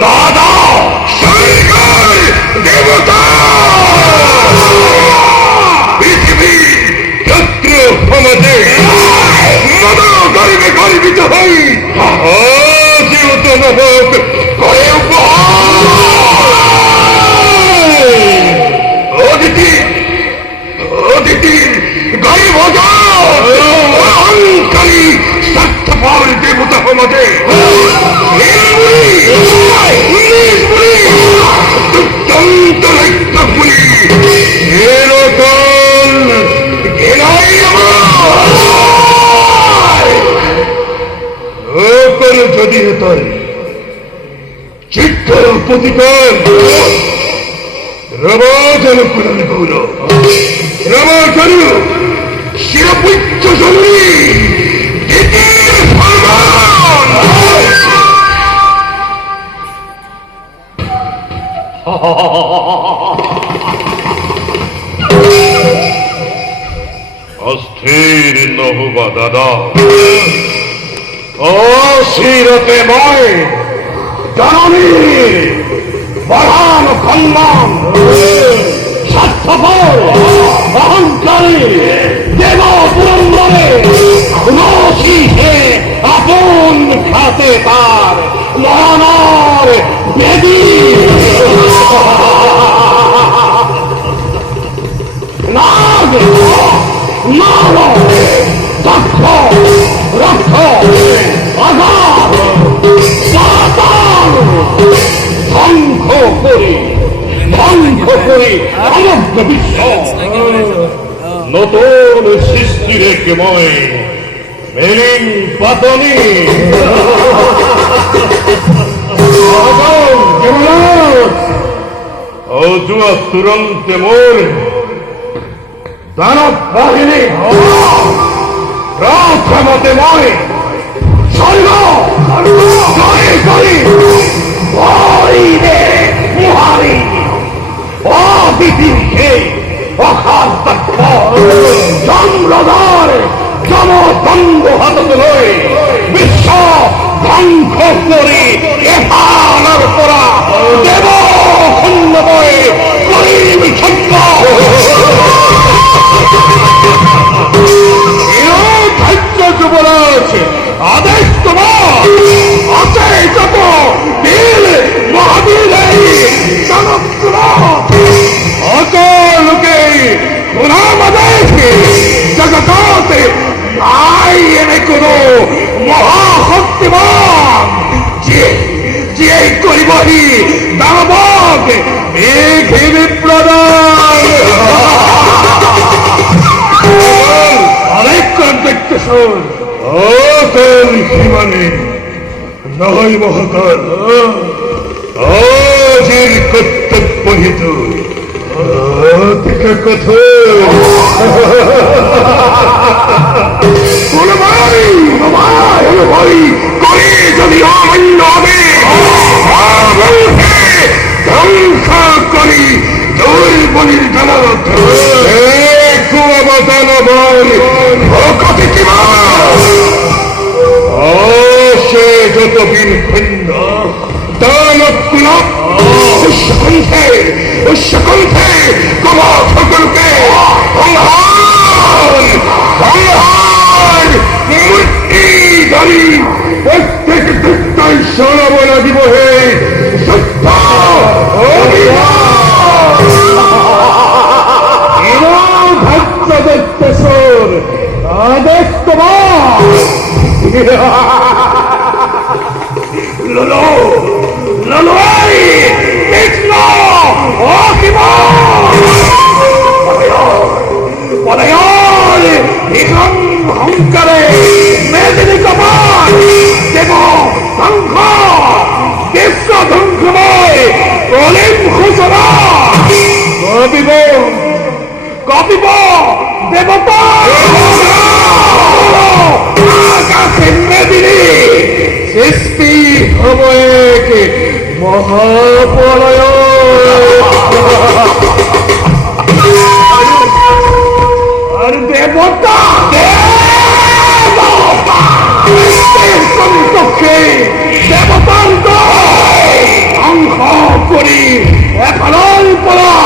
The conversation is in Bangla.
দাদা সরকার দেবতা পৃথিবী শত্রু সমাজে গর্বে গর্বিত হই জীবত নবক করে অদিতি অদিতির গায়ে ভজা অহংকারী স্বার্থপর দেবতা সমাজে দুর্দান্ত রক্তগুলি এরকম ঘেরাই আমার যদি হতাই চিত্তর প্রতিকার রবাজন কুলাল গৌরব রবাজন শিরপুচ্ছ জননী দ্বিতীয় সম্মান অস্থির নহবা দাদা অস্থিরতে ময় জননী মহান সম্মান স্বার্থপর অহংকারী দেব পুরন্দরে নশীষে আপন খাতে তার মহানর বেদী নাগ নাগ দক্ষ রক্ষ আঘাত সাতাল ধ্বংস করে সমগ্র বিশ্ব নতুন সৃষ্টি রেখেময় মেলিন পাতনি অজুয়া তুরন্তে মোর দানব বাহিনী রাজমতে ময় স্বর্গ জয় করি মুহারি অদিতিকে অখাদ্য চন্দ্রধর জমদণ্ড হাততে লয় বিশ্ব ধ্বংস করি এহানার পরা দেব খণ্ডময় করিম ছন্দ ধৈর্য যুবরাজ আদেশ তোমার আছে যত বীর মহাবীর অকলকে গুণামাদেশকে জগতে নাই এনে কোনো মহাশক্তিমান যে করিবহি দানবক মেঘে বিপ্রদান অনেক দেখতে শোন অকল সীমানে নয় মহাকাল আজির কর্তব্য হেতু কথা করে যদি অমান্য হবে ধ্বংস করি দুর্বলীর জনত সে যত বিন ভিন্ন দানব কুলক উৎসকণ্ঠে তোমার সকলকে মূর্তি ধরি প্রত্যেক দৃষ্টাই সরবলা দিব হে সত্য ভক্ত দত্তেশ্বর আদেশ তোমার ললো ললোই কৃষ্ণ ও পদয়ন বিক্রম হংকারে মেদিনী কপাল দেব শঙ্খ বিশ্ব ধ্বংসময় প্রলিম ঘোষণা কপিব দেবতা আকাশে মেদিনী সৃষ্টি হব এক মহাপ্রলয় আর দেবতা কক্ষে দেবতার আমি এখন পলা